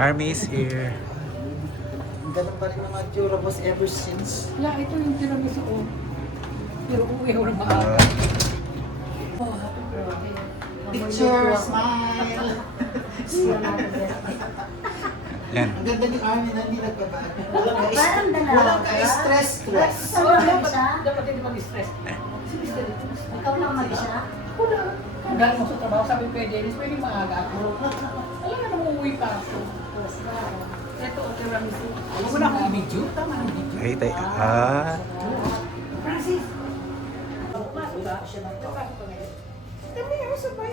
Army is here. Ganun pa rin mga tsura boss ever since. Yeah, ito yung tiramisu ko. Pero uwi ako ng maaga. Oh, happy birthday. Picture, smile. Yan. Ang ganda ni Armin na hindi nagbabago. Parang dalawa. Walang ka-stress. Dapat hindi mag-stress. Ikaw lang mag-isa? Wala. Ang galing mo sa trabaho, sabi ko kay Dennis, pwede maaga ako. Alam na naman uuwi pa ako. Ito, tiramisu. Alam mo na akong i-video? Tama ng video. Ay, tay. Francis! Pasok ba? Siya ng to. Kami ako sabay.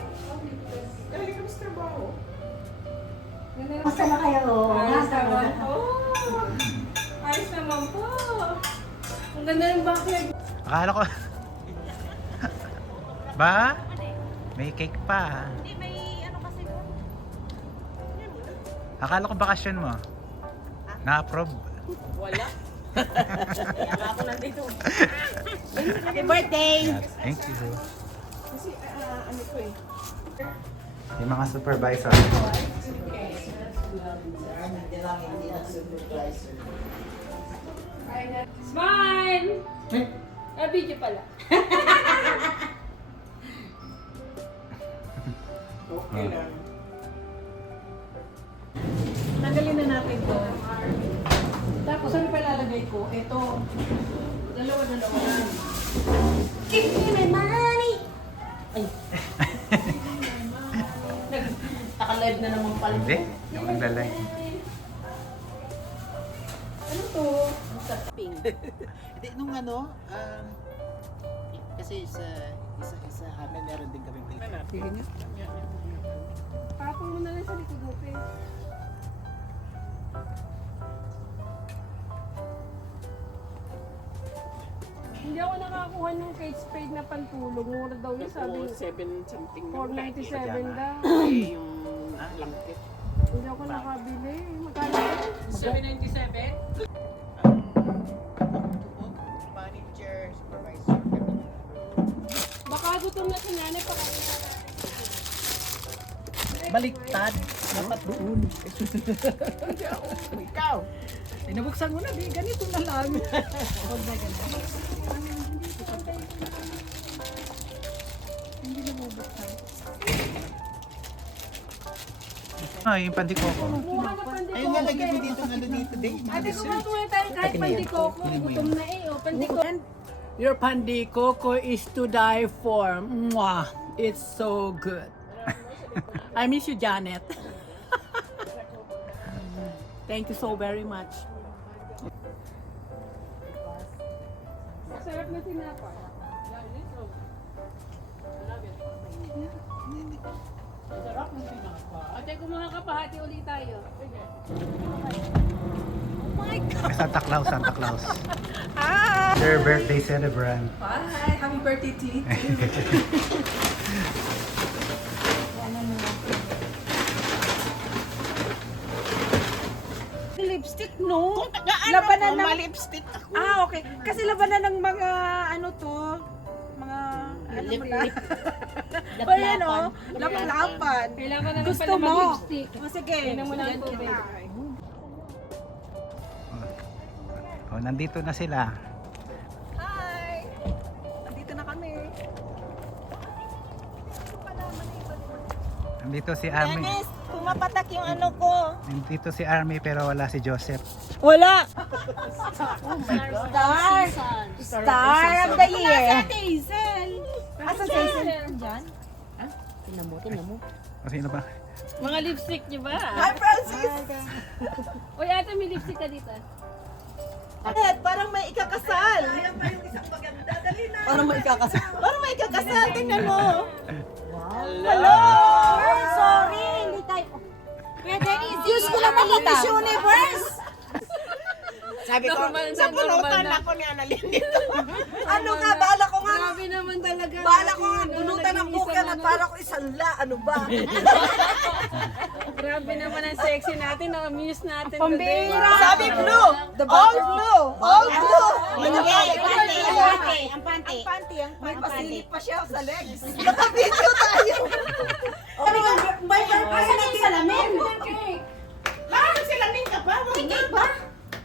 Galing kami sa trabaho. Basta na kayo. Ayos naman po. Ayos naman po. Ang ganda ng backyard. Akala ko. Ba? May cake pa. Hindi, may ano kasi doon. Akala ko bakasyon mo. Na-approve. Wala. Kaya nga ako nandito. Happy birthday! Thank you. Kasi ano ko eh. Yung mga supervisor. Hindi lang, hindi na supervisor. Smile! Video pala. Okay lang. Tanggalin na natin to. Tapos ano pa ilalagay ko? Ito. Dalawa-dalawa yan. Give me my money! Ay. Naka-live na naman pala. Hindi. Hindi ako naglalay. Ano to? Pink. Hindi, nung kasi sa isa amin meron din kaming picture. Sige nga. Patong mo na lang sa likod mo, pe. Hindi ako nakakuha ng Kate Spade na pantulog. Mura daw yun, sabi Oo, niya. 7 something. 497 daw. Eh, yung langkit. Hindi ako nakabili. Magkano yun? 797? Manager, supervisor. Baka gutom na si nanay pa kami. Baliktad. Dapat doon. Ikaw. Tinabuksan mo na, di. Ganito na lang. Huwag na ganito. Hindi na bubuksan. Ah, yung pandikoko. Mukha na pandikoko. Ayun nga, lagyan mo dito dito din. Ate, kumain muna tayo kahit pandikoko. Gutom na eh. O, pandikoko. Your pandikoko is to die for. Mwah! It's so good. I miss you, Janet. Thank you so very much. Sarap na tinapay. Sarap ng tinapay. Ate, kung makakapahati ulit tayo. Santa Claus, Santa Claus. Their birthday celebrant. Hi! Happy birthday, Titi. Lipstick, no? Labanan ng... lipstick ako. Okay. Kasi labanan ng mga, ano to, mga, ano mo na? O yan, oh. Laplapan. Kailangan na lang Gusto pala mo? mag-lipstick. O sige. Tingnan mo na ang Yan tubig. kita. Oh, nandito na sila. Hi! Nandito na kami. Nandito si Army. Dennis, pumapatak yung ano ko. Nandito si Army pero wala si Joseph. Wala! Star! Star of the year. Hazel! Asan si Hazel? Diyan? Tingnan mo. O sino ba? Mga lipstick niyo ba? Hi, Francis! Uy, ate, may lipstick ka dito. Ed, parang may ikakasal. Ayan pa yung isang maganda. Dali na. Parang may ikakasal. Parang may ikakasal. Tingnan mo. Hello! Sorry, hindi tayo. Pwede easy. Diyos ko lang mga Miss Universe. Sabi ko, Normal na, sa pulutan normal na. ako ni Annalyn dito. Ano nga, bala ko nga. Grabe Grabe naman talaga. Bala ko nga, bunutan ng bukan at para ko isanla. Ano ba? Grabe naman ang sexy natin. Na-amuse natin Pambira. today. Sabi blue. All blue. All blue. Ang panty. May pasilip pa siya sa legs. Naka-video tayo. May purpose na yung salamin. Bakit salamin ka pa? May cake ba?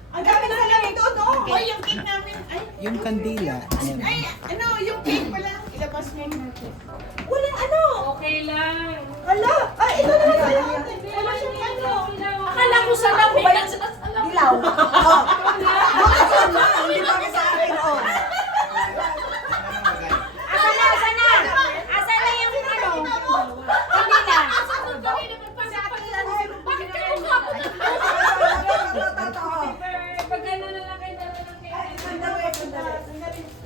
Ang dami na salamin doon, no? Hoy, yung cake namin. Ay, Yung kandila. Ayan. ay, ano, yung cake pala. Ilabas mo yung Walang ano. Okay lang. Hala. Ay, ito na lang sa'yo. Wala siyang ano. Akala ko salamin. Dilaw. Oh. Bakit yun na? Hindi pa sa akin. Oh. Asa na? Asa na yung ano? Hindi na. Bakit kayo pag gano'n na lang kayo dalawa ng cake?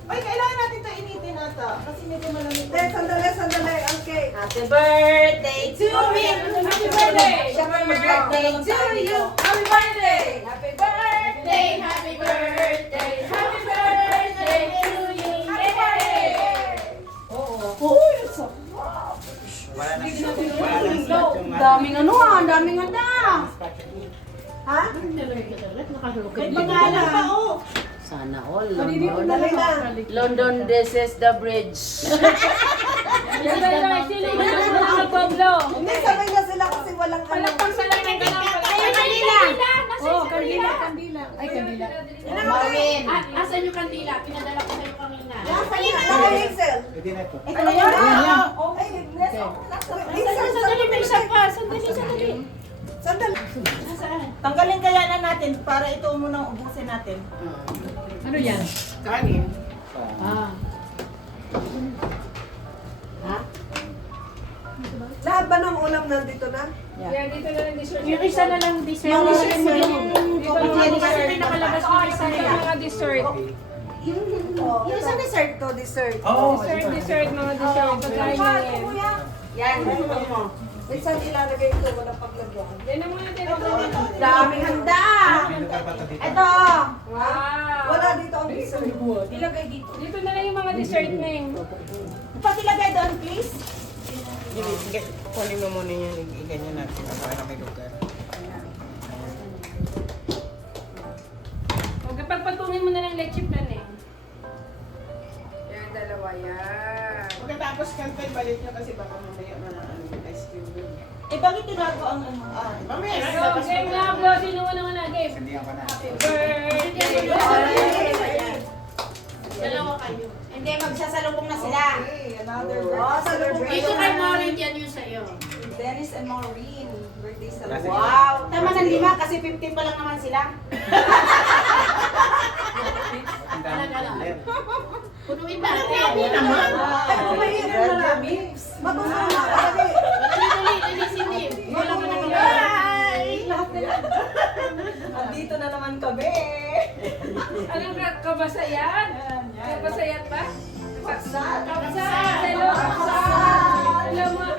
Ay, kailangan natin ito initin ata. Kasi medyo malamig. Sandali. Ang cake. Happy birthday to me. Happy birthday! Siyempre mag-birthday to you. Happy birthday! Happy birthday! Happy birthday! Happy birthday to you! Daming ano ah, daming handa. Ha? May pangalan pa oh. Sana all. Dali na. London, this is the bridge. Hindi, sabay na sila kasi walang ano. Kandila. Oh, kandila. Ay, kandila. Marvin. Asan yung kandila? Pinadala ko sa'yo kanina. Ano, Hazel? Pwede na ito. Ito na yan. Oh, ay, Sandali, may isa pa. Sandali. Sandali. Tanggalin kaya na natin para ito munang ubusin natin. Ano yan? Kanin. Lahat ba ng ulam nandito na? Yeah, dito na lang dessert. Yung isa na lang dessert. Yung dessert mo yung Dito na lang kasi may nakalabas mo isa na yung mga dessert. Yung isang dessert to, dessert. Oh, Dessert, mga dessert. Pagkain na yan. Yan, mo. Minsan ilalagay ito, walang paglagyan. Yan na muna din. Daming handa! may lugar pa ito dito. Ito! Wow! Wala dito ang dessert. Ilagay dito. Dito na lang yung mga dessert na yun. Pakilagay doon, please. Sige, kunin mo muna yan. Ganyan natin para may lugar. Huwag pagpatungin mo na lang leche plan eh. Yan, dalawa yan. Pagkatapos kantay, balik nyo kasi baka mamaya ice cream doon. Eh, bakit tinago ang ano? Mamaya, So, game na, bro. Sino mo na game? Sandihan ko na. Birthday! Dalawa kayo. Hindi, magsasalubong na sila. Oh, sa Dito kay Maureen, yan yung sa'yo. Dennis and Maureen. Birthday sa Wala, sige. Wow! Tama ng 5 kasi 15 pa lang naman sila. Ang dami. Punuin natin. Ay, mahirap na namin. Matusaw na kami. Dali, linisin din. Wala ka na Andito na naman kami. Anong kabasayan? Kabasayan ba? Kapsat. Kapsat! Hello, kapsat! Hello, mga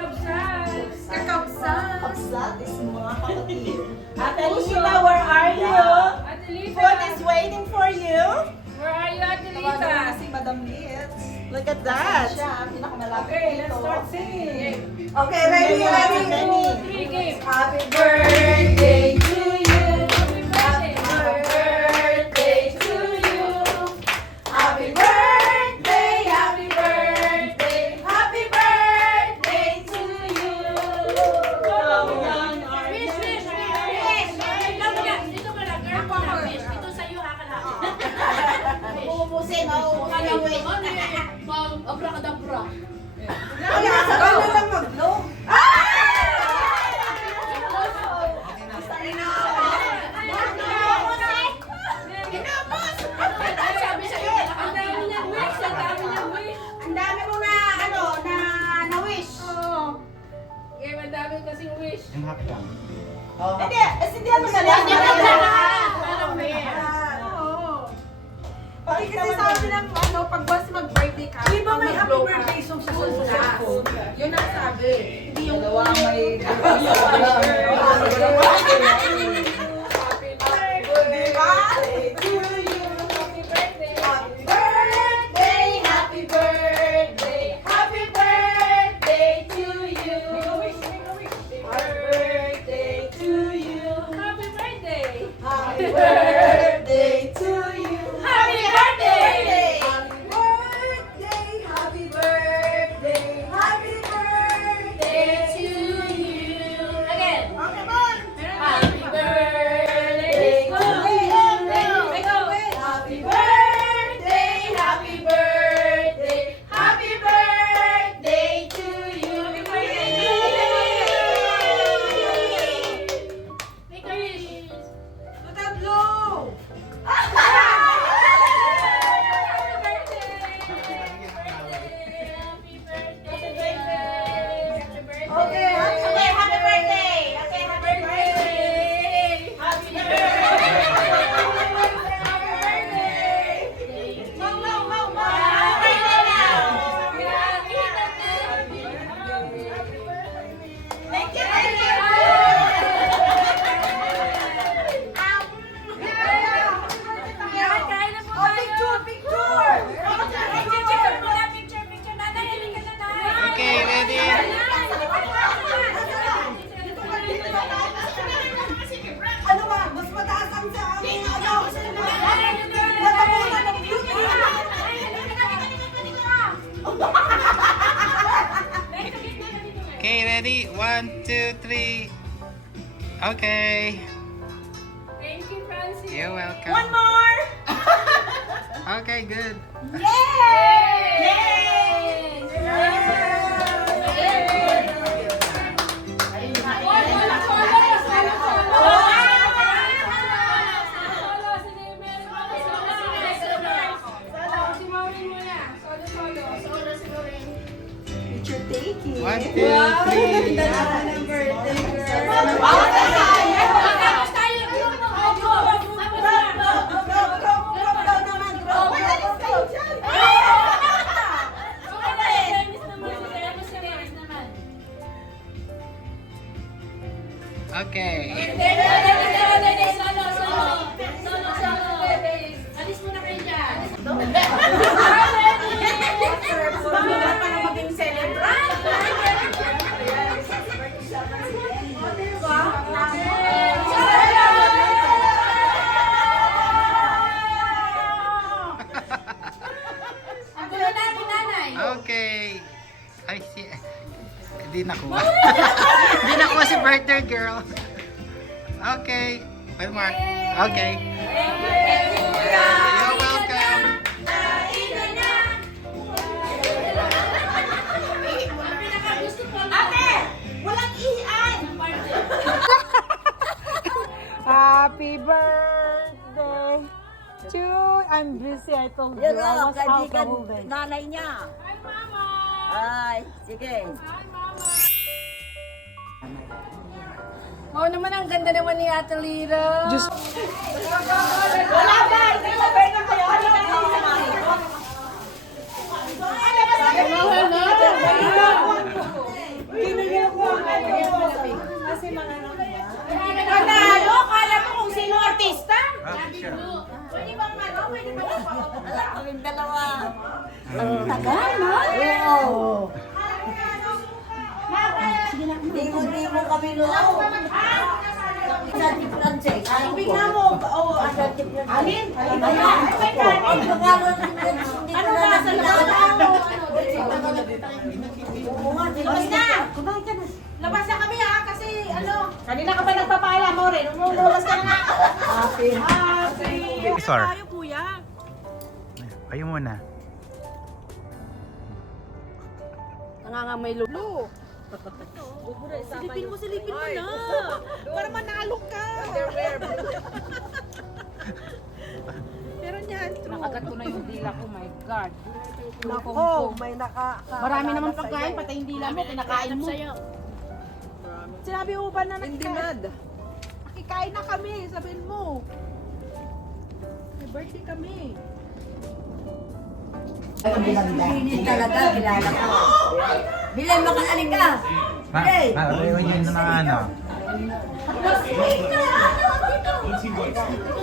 kapsat! Kapsat is mga kapatid. Ate Lita, where are you? Ate Lita! Food is waiting for you. Where are you, Ate Tawagan mo na Lita? si Madam Litz. Look at that. Siya, pinakamalapit. Okay, let's start singing. Okay, ready? Three, game. Happy birthday to you. Happy birthday to you. Happy birthday, Happy birthday. happy birthday to you. Wish, wish, wish. Dito ka lang, dito ka lang. Girl ko lang, wish. Dito sa'yo, hakalaki. Uubusin, Wish. Ano eh? Abracadabra. Wala, sa kanya lang mag-blow. Sabi sa'yo, ang dami niyang wish. Ang dami niyang wish. Ang dami mo na, na-wish. Game, ang dami kasing wish. Yung happy lang. Hindi, sindihan mo na lang. Hindi ka lahat. Parang fair. Bakit kasi sabi ng pag once mag-birthday ka, di ba may happy birthday song sa cellphone? Yun ang sabi. Hindi yung dalawa may Happy birthday. Happy birthday, happy birthday. 1, 2, 3. Okay. Thank you, Francis. You're welcome. One more! Okay, good. Picture taking. 1, 2, 3. Ng birthday girl. Okay. Alis mo na kayo dyan. Pamilya pa na maging celebrant. Ang gulo namin, nanay. Okay. Ay, Hindi nakuha. Hindi nakuha si birthday girl. Okay. One more. Okay. You're welcome. Ate! Walang ihian! Happy birthday to... I'm busy, I told you. Yan I o, was out the kaibigan whole day. nanay niya. Hi, Mama. Ay, sige. Hi, Mama. Oh, naman ang ganda naman ni Ate Lira. Just Wala ba? Hindi mo ba na kayo? Ano na kayo? Panalo? Kala mo kung sino artista? Sure. Pwede bang ano? Pwede bang Alam, kaming dalawa. Ang tagal, no? Oo. Di mo kami noon. Sa Di Frances. Tingnan mo. Oo, sa Di Frances. Alin? Ang pangalan hindi ko na nakilala. Oo nga, di ba? Labas na! Kumain ka na. Labas na kami ha, kasi ano, kanina ka pa nagpapala mo rin. Lumulabas ka na nga. Happy. Sir. Tayo kuya. Kayo muna. Nangangamay lulo. Silipin mo na. Para manalo ka. Pero niyan, Nakagat ko na yung dila ko, my God. Nako, may Marami naman pagkain, pati yung dila mo, kinakain mo. sinabi mo ba na Hindi mad. nakikain na kami? Sabihin mo. May birthday kami. Hindi talaga, kilala ko. Bilan, makaaling ka. Hey! Marawiwan yun ng mga ano.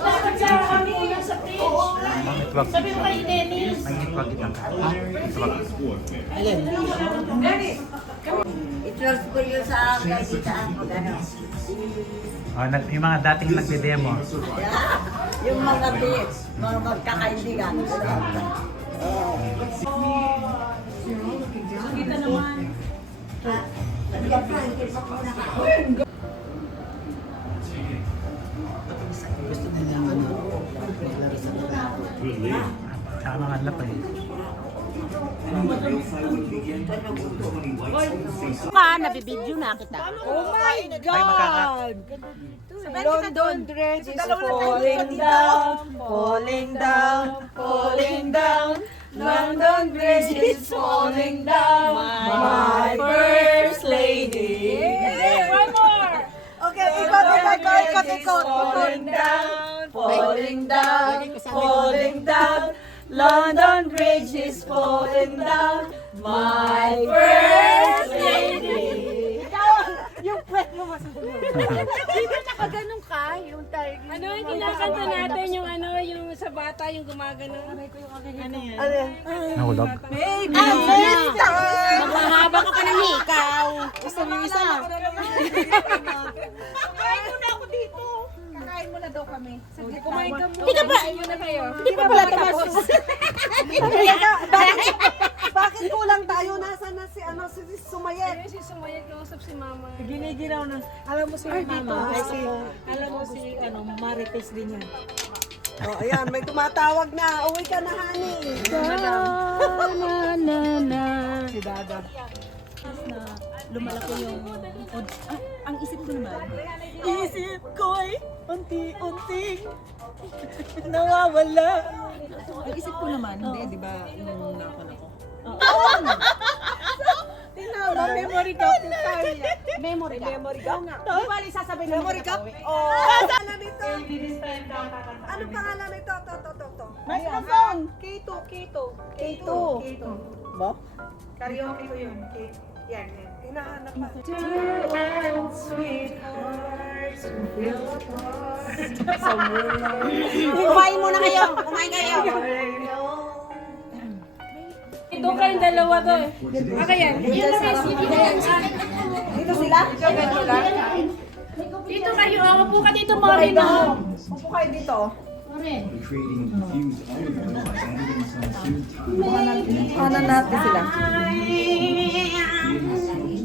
Dapat sa kami yung sa fridge. Itwag. Sabi mo kay Dennis. Ang itwag itang. Itwag. I-transfer yun sa kaisitaan ko. Oh, yung mga dating nagde-demo. Yung mga bits, mga magkakaibigan. Kita naman. Tsaka mga lapay. Nabibidyo na kita. Oh my Ay, magkaka... London Bridge is falling down, falling down, falling down. London Bridge is falling down, my first lady. One more. Okay, ikot. Falling down, falling down, falling down. London Bridge is falling down, my first lady. Yung pwet mo masusunod. Di ba nakaganong ka? Yung target. Ano yung kinakanta natin? Yung ano, yung sa bata, yung gumagano. Ano yan? Nahulog. Mahaba ka pa ng hikaw. Gusto mo isa? Kakain muna ako dito. Kakain muna daw kami. Saglit kumain ka muna. Hindi ka ba? Muna kayo. Hindi pa pala tapos. Bakit kulang tayo? Nasaan na si Sumaye? Janet. Si Sumaya, kausap si Mama. Giniginaw na. Alam mo si Mama, ay si, alam mo si Marites din yan. Oh, ayan, may tumatawag na. Uwi ka na, honey. Si Dada. Lumalaki yung... ang isip ko naman, Isip ko'y unti-unting nawawala. ang isip ko naman, hindi, di ba, nung nakon ako. Tinawag, memory ka po tayo. Memory ka. Memory ka? Di ba, sasabihin mo Memory ka? Oh. Pangalan nito. Ano pangalan nito? To. Microphone! K2. K2. Ba? Karaoke ko yun. Yan. Hinahanap pa. Kumain muna kayo. Kumain kayo. Doon kayong dalawa doon. Baka yan. Dito sila? Dito kayo. Upo ka dito, Maureen. Upo kayo dito. Hanan natin sila.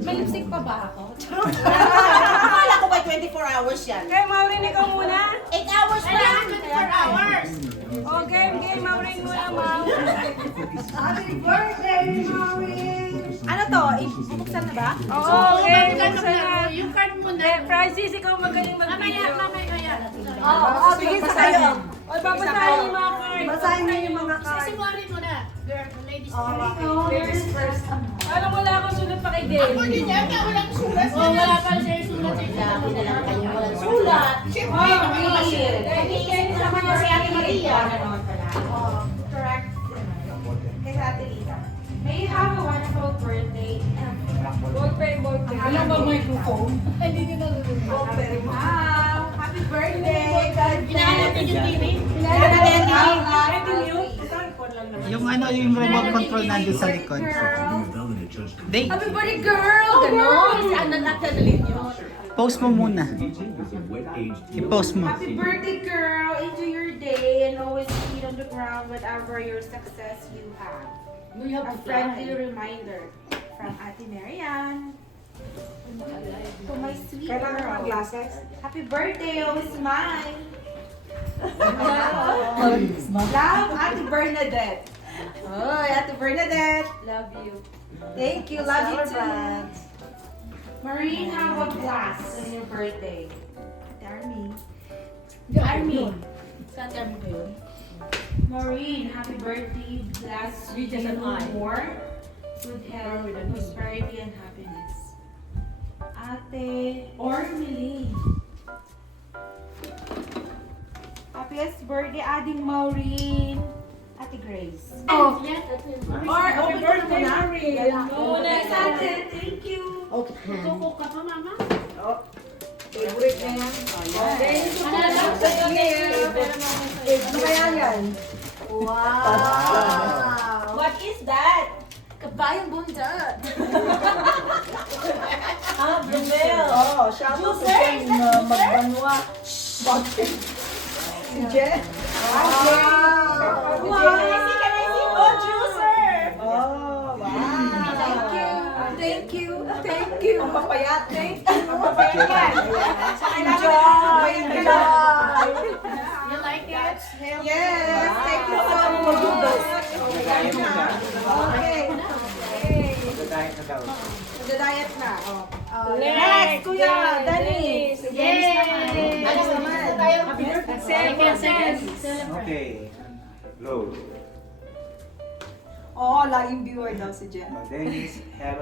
May lipstick pa ba ako? Akala ko ba 24 hours yan? Kaya Maureen, ikaw muna. 8 hours lang. 24 hours. O, game, Maureen muna, Ma'am. Happy birthday, Maureen! Ano to? Ibuksan na ba? Oo, game. Buksan na. Yung card muna. Francis, ikaw magaling mag-video. Mamaya. Oo, bigay sa kayo. O, babasahin yung mga card. Basahin niyo yung mga Si card. Maureen muna. Girl, ladies Oh, Ladies first. Alam wala akong sulat pa kay Dale. Ako din yan, walang sulat. Oo, wala pa siya yung sulat. Dami na lang kayo walang sulat. Siyempre, sama niya si Ate Maria. Correct. Kay Ate Lita. May you have a wonderful birthday. Ballpen. Alam ba microphone? Hindi din Open. Wow! Happy birthday! God Hinahanap niyo yung TV? Yung yung remote control nandun sa likod. Day, Happy birthday, girl! Ganon! Ano natin niyo? post mo muna. I-post mo. Happy birthday, girl! Enjoy your day and always feet on the ground whatever your success you have. A friendly reminder from Ate Marian. To my sweet girl. Happy birthday, always smile. Love, Ate Bernadette. Oy, Ate Bernadette. Love you. Thank you. Love you too. Maureen, have a blast on your birthday. Army. Saan kami ko yun? Maureen, happy birthday. Bless you more. Good health, prosperity, and happiness. Ate Ormili. Happiest birthday, Ading Maureen. Ate Grace. Oh, Or open ko na muna. Muna Yes, ate. Thank you. Tuko ka pa, Mama? Favorite na yan. Ano kaya yan? Wow! What is that? Kabayang bunda. Brunel. Oh, shoutout sa Jen Magbanwa. Si Jen. Wow! Can I see? Oh, juicer. Oh, wow. Thank you. Ang papayat. Ang papayat yan. Enjoy! Enjoy! You like it? Yes! Thank you so much. Okay. Nagda-diet na. Oh. Next, Kuya Dennis. Yay! Alis naman. Second. Okay. Load. Oo, laging viewer daw si Jen. Dennis, have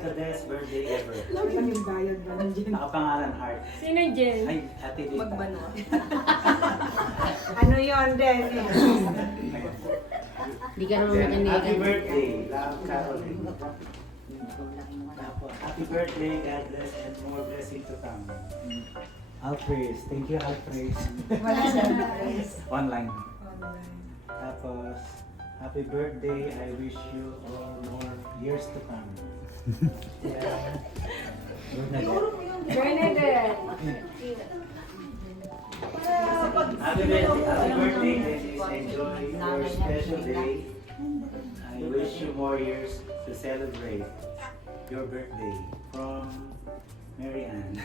the best birthday ever. Laging yung bayad ba ng Jen? Nakapangalan heart. Sino yung Jen? Ay, Ate Lita. Magbanwa. Ano yun, Dennis? Hindi ka naman Happy birthday, Love Caroline. Happy birthday, God bless and more blessing to come. Alfred, thank you Alfred. Wala siya. Online. Tapos, happy birthday, I wish you all more years to come. Bernadette. Happy birthday, Dennis. Enjoy your special day. I wish you more years to celebrate. your birthday from Mary Ann.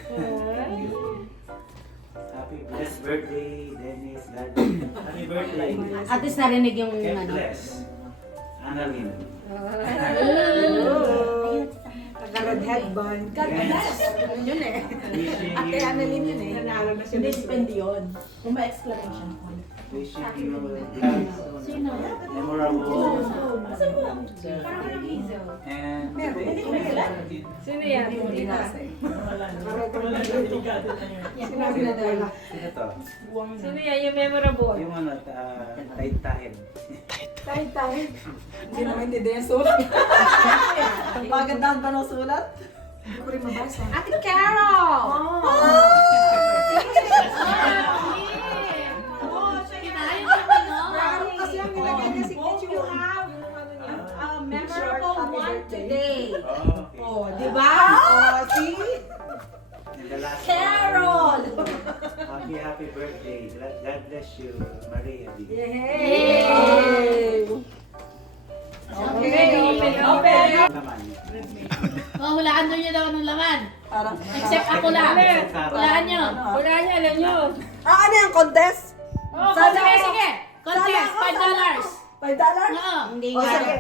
Happy blessed birthday, Dennis. Happy birthday. At least narinig yung God bless. Annalyn. Tagalog headband. God bless. Yun eh. Wishing Ate Annalyn yun eh. you, Nanalo na siya. Hindi, depende yun. Kung may exclamation point. wishing you memorable and Sino yan? Hindi na. Sino to? Sino yan? Yung memorable? Yung ano, tahid-tahid. Tahid-tahid. Hindi naman hindi din yung sulat. Ang pagandahan pa ng sulat? Hindi ko rin mabasa. Ate Carol! Kasi ang nilagay niya signature. You have a memorable one today. Okay. Oh, di ba? Oh, see? And the last Carol! one, happy birthday. God bless you, Maria. Yay! Okay, open. Naman. Oh, hulaan nyo daw anong laman. Parang, Except ako lang. Hulaan nyo. Hulaan nyo, alam nyo. ano yung contest? Oh, Sana sige, ako. sige. Contest, $5. $5? Oo, Hindi O nga. sige.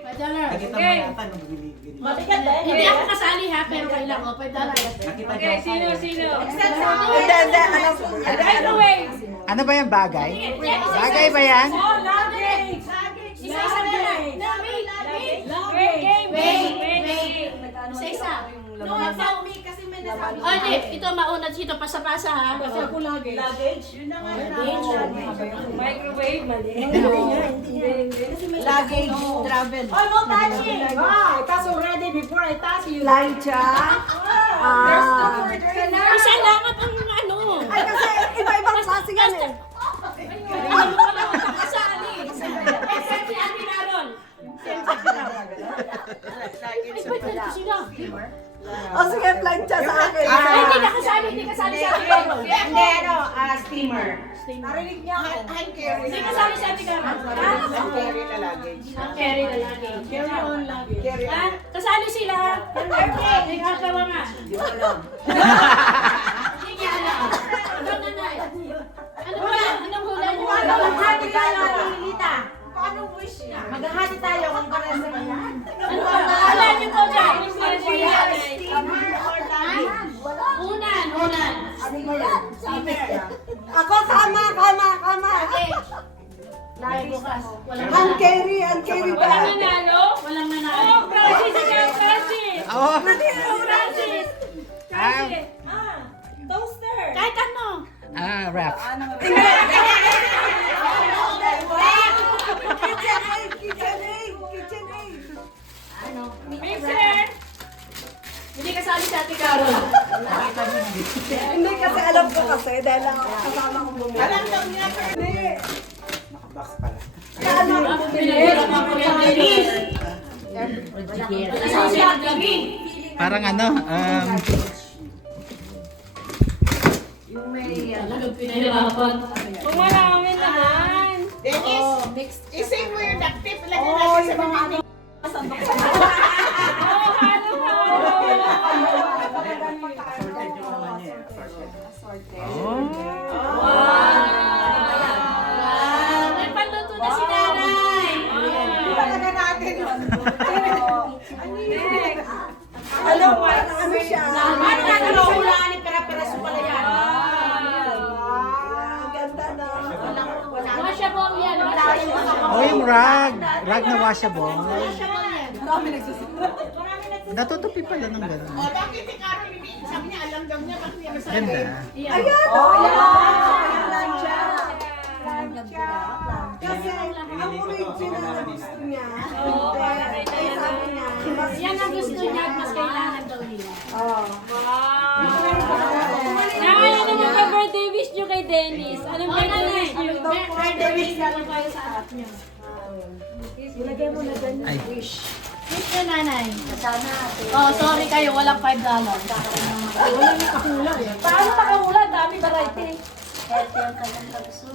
$5. Nakita mo Okay. yata nung binili. Mabigat eh. Hindi ako kasali ha, pero kailan ko, $5. Okay, sino? Except sa Hindi, Microwave. Ano ba yung bagay? Sige, Jenny, Bagay ba yan? Oh, luggage! Isa-isa na lang. Wait. Isa-isa. No, except me kasi may nasabi. O, hindi. Ito mauna dito, pasa-pasa ha. Kasi ako luggage. Luggage? Yun na nga yun. Microwave, mali. Luggage, travel. Oh, no touching! Ah, it was already before I touch you. Plancha. Isa lang ang ano. Ay, kasi iba-ibang klase yan eh. Ayun, pala makakasali. Except si Ate Carol. Ay, ba't ganito sila? O sige, plancha sa akin. Ay, hindi kasali si Ate Carol. Hindi, Steamer. Narinig niya ako. Hindi kasali si Ate Carol. Ang carry na luggage. Ang carry na lagi. Carry on luggage. Ha? Kasali sila. Okay. Nagkakawa nga. Hindi niya alam. Ano nanay? Ano ba yan? Anong hula niyo? Maghahati tayo, Lilita. Paano wish niya? Maghahati tayo kung para sa kanya. Ano ba? Hula niyo po dyan. Steamer or luggage? Unan. Ako, kama. Okay. Lagi bukas. Ang carry ba? Walang nanalo? Walang nanalo. Oh, Francis! Oo. Francis! Toaster. Kahit ano. Ref. Kitchen aid. Mixer! Hindi kasali si Ate Carol. Hindi kasi alam ko kasi dahil lang ako kasama kong bumili. Alam daw niya, Hindi. Box pala. Pinagbilang ako yung Dennis. Kasali si Ate Gabi. Parang ano, Talagang pinahirapan. Kung marami naman. Dennis, ising mo yung duct tape. Lagyan natin sa mga Sorted yung naman niya. Sorted. May panluto na si Nanay. Talaga natin. Ano siya? Ano na nahulaan ni pera-peraso pala yan? Ang ganda na. Washable yan. oh yung rag. Rag na washable. Marami nagsusunod. Natutupi pala ng gano'n. O, bakit si Carol, sabi niya, alam daw niya, bakit niya nasabi? Ganda. Ayan! Oh, ayan! Plancha. Kasi ang original na gusto niya. Ay, sabi niya. Yan ang gusto niya at mas kailangan daw niya. Oh. Nanay, ano mo ba birthday wish niyo kay Dennis? Anong birthday wish niyo? Birthday wish na lang kayo sa app niyo. Ilagay mo na ganyan. Ay. Wish niyo, Nanay. Oh, sorry kayo. Walang $5. Walang nakahula eh. Paano makahula? Dami variety.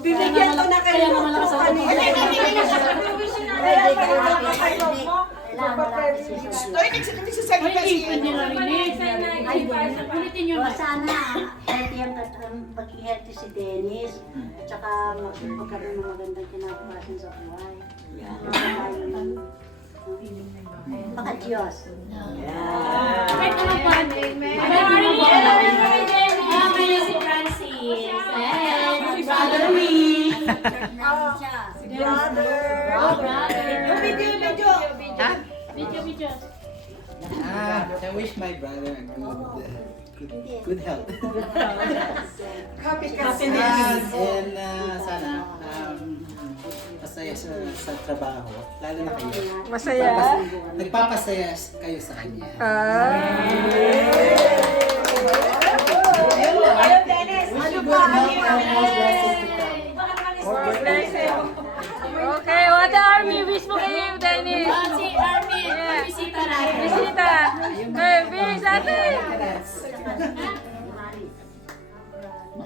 Bibigyan ko na kayo ng Kaya naman kanina. ako sa Kaya pala nakakainom mo. Magpa-previous Ulitin nyo na. Sana maging healthy si Dennis. At saka magkaroon ng magandang kinabukasan sa buhay. Baka Diyos. Kahit naman pa. Mamaya si Francis. And brother me. Brother. Video. I wish my brother a good health. Happiness. And sana masaya sa trabaho, lalo na kayo. Masaya? Nagpapasaya kayo sa kanya. Okay, what army? Wish mo kayo, Dennis. Si Armin. Bisita na. Bisita. Hey, bis ate.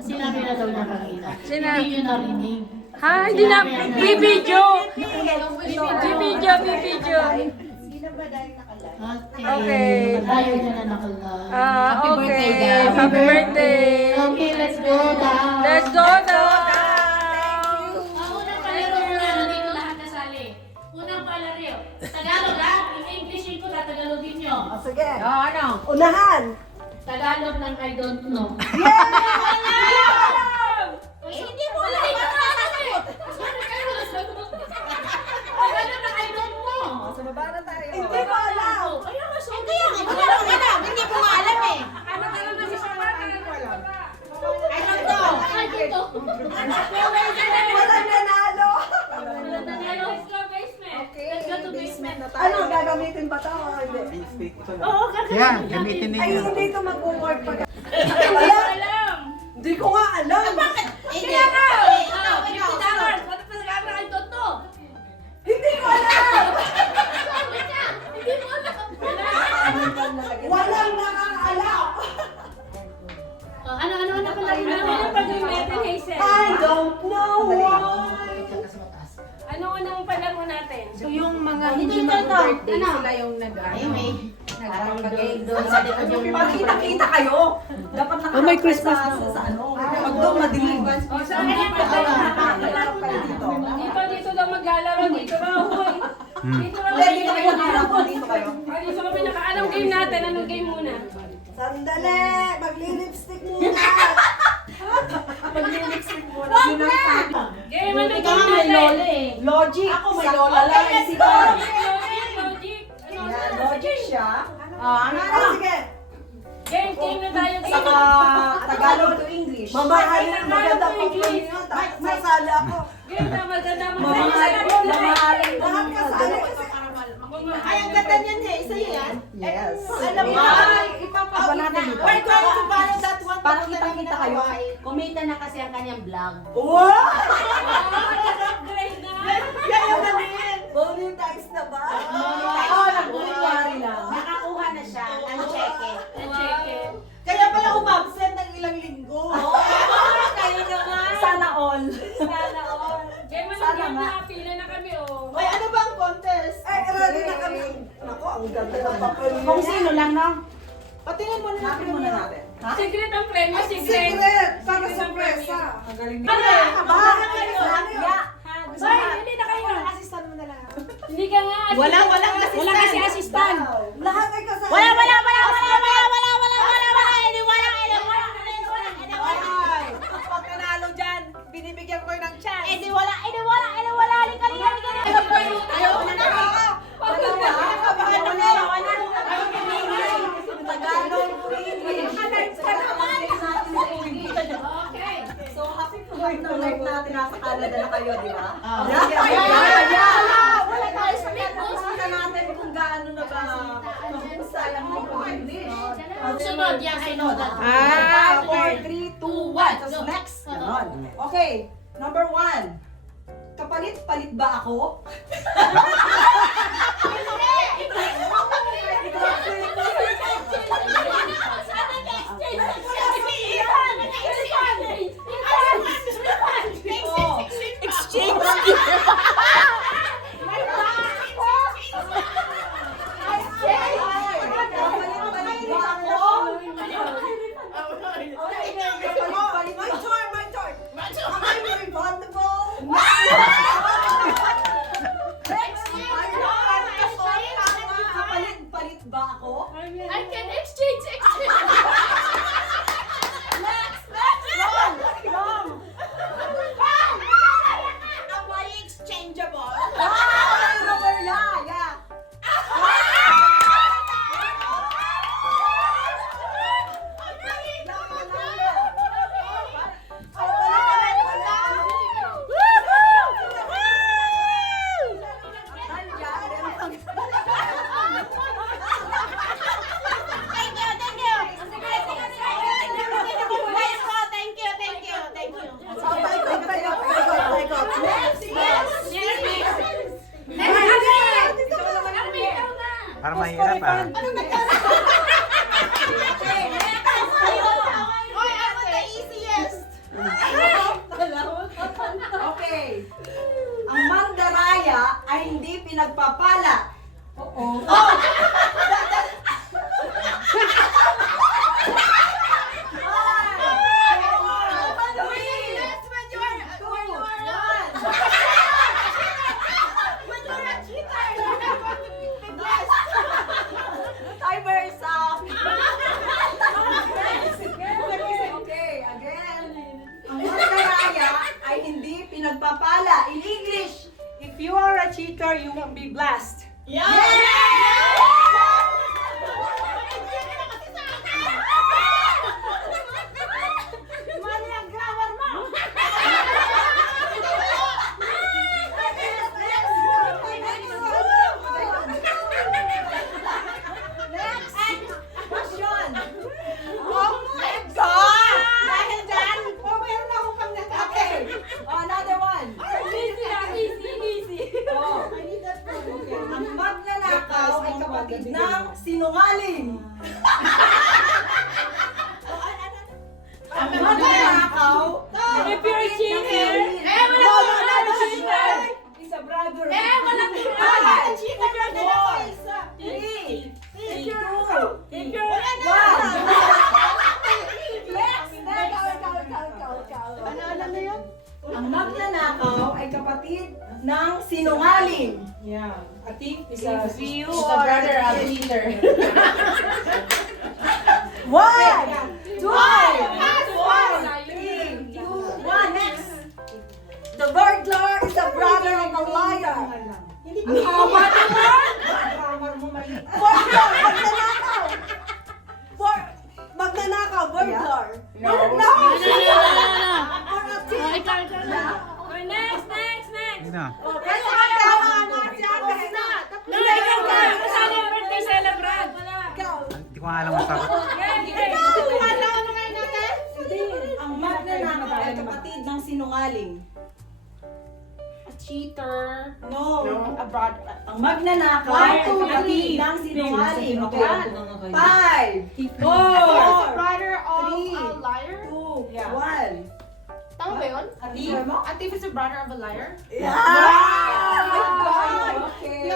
Sinabi na daw niya kanina. Sinabi. Hindi yun narinig. Ha? Hindi na. Bibidyo. Bibidyo. Okay. Ayaw niya na nakala. Happy birthday, guys. Happy birthday. Okay, let's go down. Let's go down. Unang palaro muna. Dito lahat kasali. Unang palaro. Tagalog ha? Yung Englishin ko, tatagalogin nyo. Sige. Ano? Unahan. Tagalog ng I don't know. Hindi mo alam. Tagalog ng I don't know. Sa baba na tayo. Hindi mo alam. Kaya nga, so Kaya nga, wala nang alam. Hindi mo nga alam eh. I don't know. Walang nanalo. Let's go basement. Let's go to basement. Ano, gagamitin ba ito o hindi? Oo, Yeah, gamitin Ay, ninyo. hindi ito mag-work pag... alam. Hindi ko nga alam. Bakit? Kaya nga. $50. What the fuck? I don't know. Hindi ko alam. Hindi mo alam. Walang nakakaalam. Ano pala yun? Ano pala yung natin, Hazel? I don't know why. Ano unang palaro natin? So yung mga Hindi hindi ito, mag-birthday, ano? sila yung Doon sa likod yung... Pagkita-kita kayo. Dapat Oh, may Christmas na. sa ano. Pag doon madilim. O, saan na Dito daw maglalaro. Dito raw, hoy. Dito raw. Hindi kayo nakaharap. Dito kayo. Dito kami anong game natin? Anong game muna? Sandali! Magli-lipstick muna! Magli-lipstick muna. Yun ang sabi. Game, anong game natin? Logic. Ako may lola lang. Si Logic. Logic. Logic siya. Ano? Sige. Game na tayo. Saka Tagalog to English. Mamahalin ang maganda pang English. Masala ako. Game na maganda. Mamahalin. Lahat kasali. Ay, ang ganda niyan eh. Sa'yo yan? Yes. Alam mo, Ipapagawa natin dito. we're going to follow that one. Para kita kayo. Kumita na kasi ang kanyang vlog. Wow! Great na. Monetize na ba? Oo, nag-monetize lang. Nakakuha na siya ng cheque. Kaya pala umabsent ng ilang linggo. Kayo naman. Sana all. Sana all. Kaya man Sana game nga. na, pila na kami oh. Ay, ano ba ang contest? Ay, ready na kami. Nako, ang ganda ng papel. Kung sino lang, no? Patingin muna natin. Secret ang premyo, secret. Secret! Para sorpresa. Ang galing niya. Kabahan kayo. Bye, hindi na kayo. Assistant mo na lang. Hindi ka nga assistant. Walang assistant. Wala kasi assistant. Lahat ay kasama. Wala. Ay, pag nanalo dyan, binibigyan ko ng chance. Eh di wala. Halika. Ayaw na na. Nakabahan na ako. Tagalog to English. Okay. So, happy to life natin nasa Canada na kayo, di ba? Wala tayo sa English. Kita natin kung gaano na ba sayang mo po English. Sunod, yan, sunod. Okay. 4, 3, 2, 1. So, next. Ganon. Okay. Number 1. Kapalit-palit ba ako? ba ako? I can exchange. Wrong! Am I exchangeable? Yeah. Para mahirap ah. Okay. Ang mandaraya ay hindi pinagpapala. Oo. Timer is up. Okay, again. Ang mandaraya ay hindi pinagpapala. In English, If you are a cheater, you will be blessed. mali ang grammar mo. Next question. Oh my God! Dahil dyan, meron akong pang okay. Another one. Oh. Ang magnanakaw ay kapatid ng sinungaling. Ang magnanakaw, If you're a cheater, is a brother. walang Cheater na dalawa isa. Three. Two. Ano na yun? Ang magnanakaw ay kapatid ng sinungaling. Yeah. A thief is If you are a cheater. One, two, Pass. three, two, one. Next. The burglar is a brother of a liar. Ang haba naman. grammar mo mali. Burglar, magnanakaw. Magnanakaw, burglar. No. No. Next. Sino? Okay, ikaw ang kasi na. No, ikaw ka. Kasali yung birthday celebrant. Ikaw. Hindi ko nga alam ang sagot. Ang magnanakaw ay kapatid ng sinungaling. A cheater. No. A broad. Ang magnanakaw ay kapatid ng sinungaling. Okay. 5, 4, Brother of Three. a liar. 2, Yeah. 1. Tama ba yun? A thief? A thief is a brother of a liar? Yeah! Oh my God! Okay.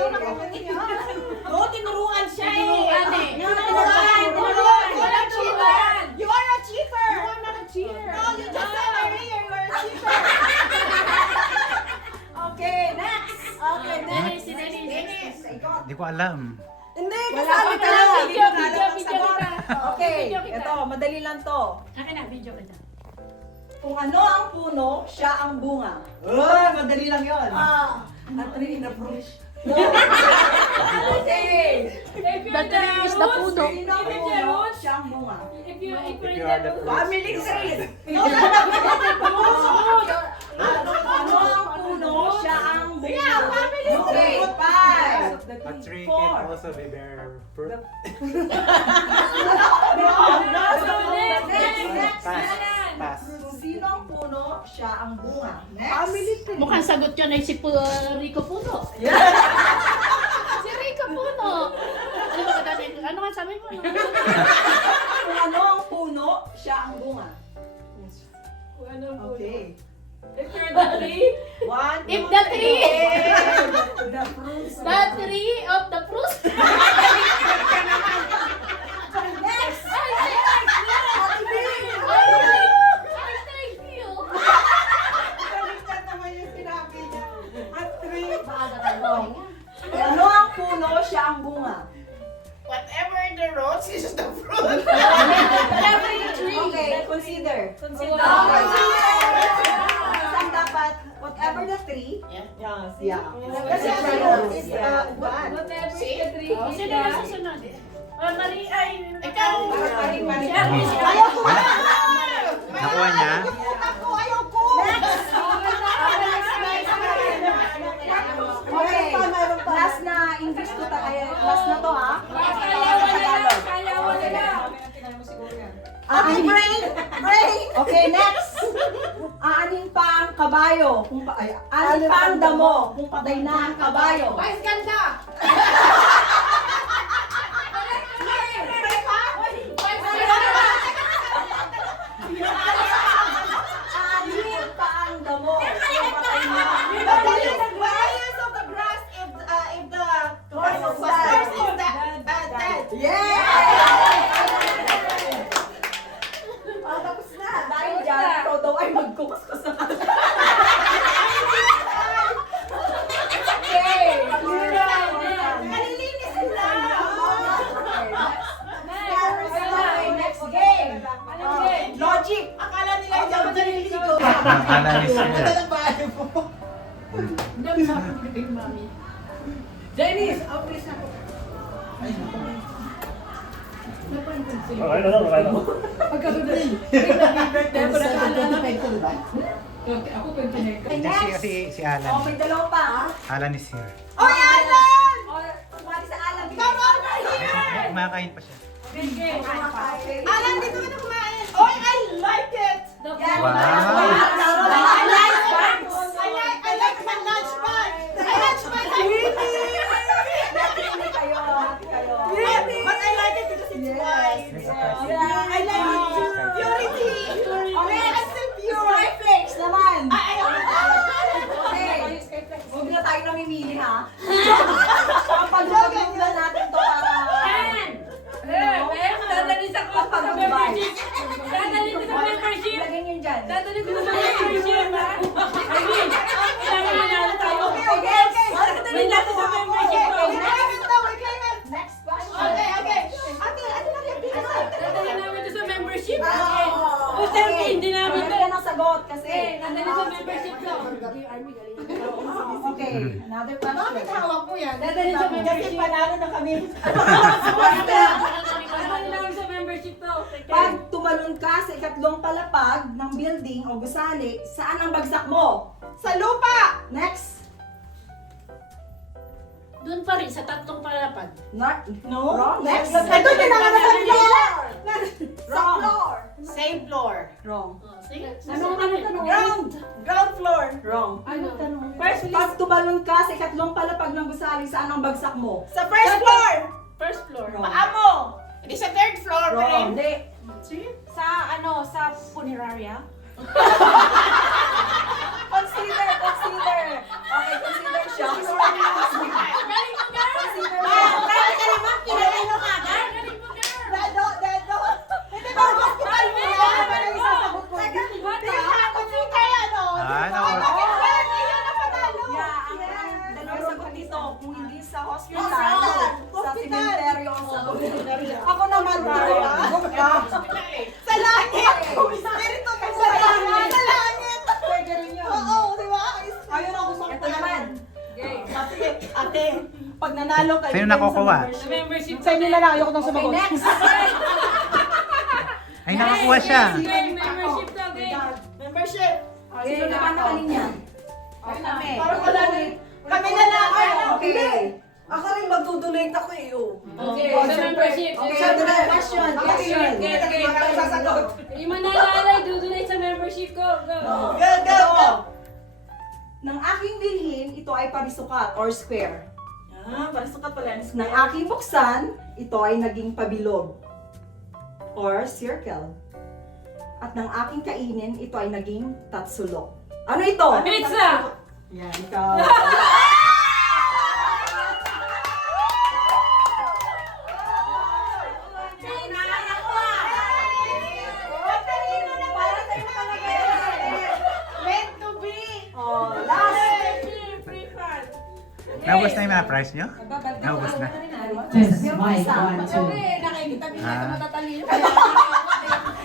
Oo, tinuruan siya Tinuruan eh. Tinuruan! Walang cheater. You are a cheater! You are not a cheater. No, you just said earlier you are a cheater! Okay, next! Okay, next! Dennis. Ikaw. Hindi ko alam. Hindi, Wala kasali pa ka tayo. lang. Video kita. Okay, Video kita. ito, madali lang to. Akin na, video kita. Kung ano ang puno, siya ang bunga. Madali lang yun. At rin na brush. Okay. The tree is the puno. Sino ang puno, siya ang bunga. If you're If you are the fruit. Family tree. Ano ang puno, siya ang bunga. Yeah, family tree. 5. A tree Four. can also be bear fruit. Pass. Kung sino ang puno, siya ang bunga. Next. Mukhang sagot yun ay si Rico Puno. Si Rico Puno. Ano ba kadami? Ano nga sabi mo? No? Kung ano ang puno, siya ang bunga. Okay. If you're the tree, One, if two, the tree, the fruits. the tree of the fruit. Next. Thank you. Baliktad naman yung sinabi niya. At three. Ano ang puno, siya ang bunga. Whatever like the rose, this is the fruit. Okay, consider. Consider. Saan dapat, whatever the tree, Yeah. yeah. Kasi ano, is one. Whatever See? the tree O, is sino na susunod? Mari, ay, Ikaw. Nakuha niya? Okay, last na English to last na to ha. Sayawan nila. Ate brain! Okay, next. Aanin pa ang kabayo. Aanin pa ang damo kung patay na ang kabayo. Vice ganda! Aanin pa ang damo kung patay na ang The kabayo. layers of the grass if the horse was dead. Yeah! Tapos na. Dahil dyan, ikaw daw ay magkukuskus ng Kalilinisin na! Next game. Logic. Akala nila hindi ako naliligo. Akala ni Sir. Madalang bahay mo. Dennis, please na po. Okay, ako pwede Si Alan. Oh, may dalawa pa. Alan is here. Oh, Alan! Sumali sa Alan. Come on, Kumakain pa siya. Alan, dito ka na kumain. Oh, I like it. Wow! I like my lunch bag. My lunch bag. But I like it because it's white. I like it too. Purity. Okay, I'm still pure. Flakes naman. Okay. Huwag na tayo namimili ha. Kapag na natin to para... Dadalhin sa membership. Dadalhin ko sa membership. Lagyan yun dyan. Dadalhin ko sa membership, ha? I mean, kailangan manalo tayo. Okay. Dadalhin natin sa membership ko. Next question. Okay. Dadalhin namin ito sa membership. Okay. O, Sergi, hindi namin ito. Bigyan ng sagot kasi. Dadalhin sa membership ko. Okay, another question. Bakit hawak mo yan? Dadalhin sa membership. panalo na kami. Dadalhin namin sa membership to. Pag tumalon ka sa ikatlong palapag ng building o gusali, saan ang bagsak mo? Sa lupa! Next. doon pa rin sa tatlong palapag. No? Wrong. Next. Ito din naman sa floor! Sa floor. Same floor. Wrong. O, sige. Ano tanong? Ground floor. Wrong. Ano? First, pag tumalon ka sa ikatlong palapag ng gusali, saan ang bagsak mo? Sa first floor. First floor. Wrong. Paa mo. Hindi sa third floor. Wrong. Hindi. Sa funeraria? Consider. Okay, consider siya. Galing mo, girl! Consider siya. Galing mo, girl! Dedo. Hindi ba hospital mo? Ano yung isasagot mo? Yeah, ang dalawang sagot dito, kung hindi sa hospital, sa cementerio ang sagot. Ako naman, Maria. Sa langit! Espiritu ka sa langit! Sa langit! Pwede rin yun. Oo, di ba? Ayun ang gusto ko. Ito naman. Ate, pag nanalo kayo Sino nakukuha? Sa membership sa inyo na lang, ayoko nang Okay, sumagot. next. Ay, nakakuha siya. Membership to, okay? Membership! Sino naman nakalinya? Kami. Parang wala na. Kami na lang. Okay. Ako rin magdudonate ako eh. Okay, sa membership. Okay, question. Yung mananalay, dudunay sa membership ko. Go. Go! Nang aking bilhin, ito ay parisukat or square. Parang sukat pala. Nang aking buksan, ito ay naging pabilog or circle. At nang aking kainin, ito ay naging tatsulok. Ano ito? Pizza! Yan, ikaw. Meant to be! Oh, last. Naubos na yung mga price nyo? Naubos na. Test, mic, 1, 2.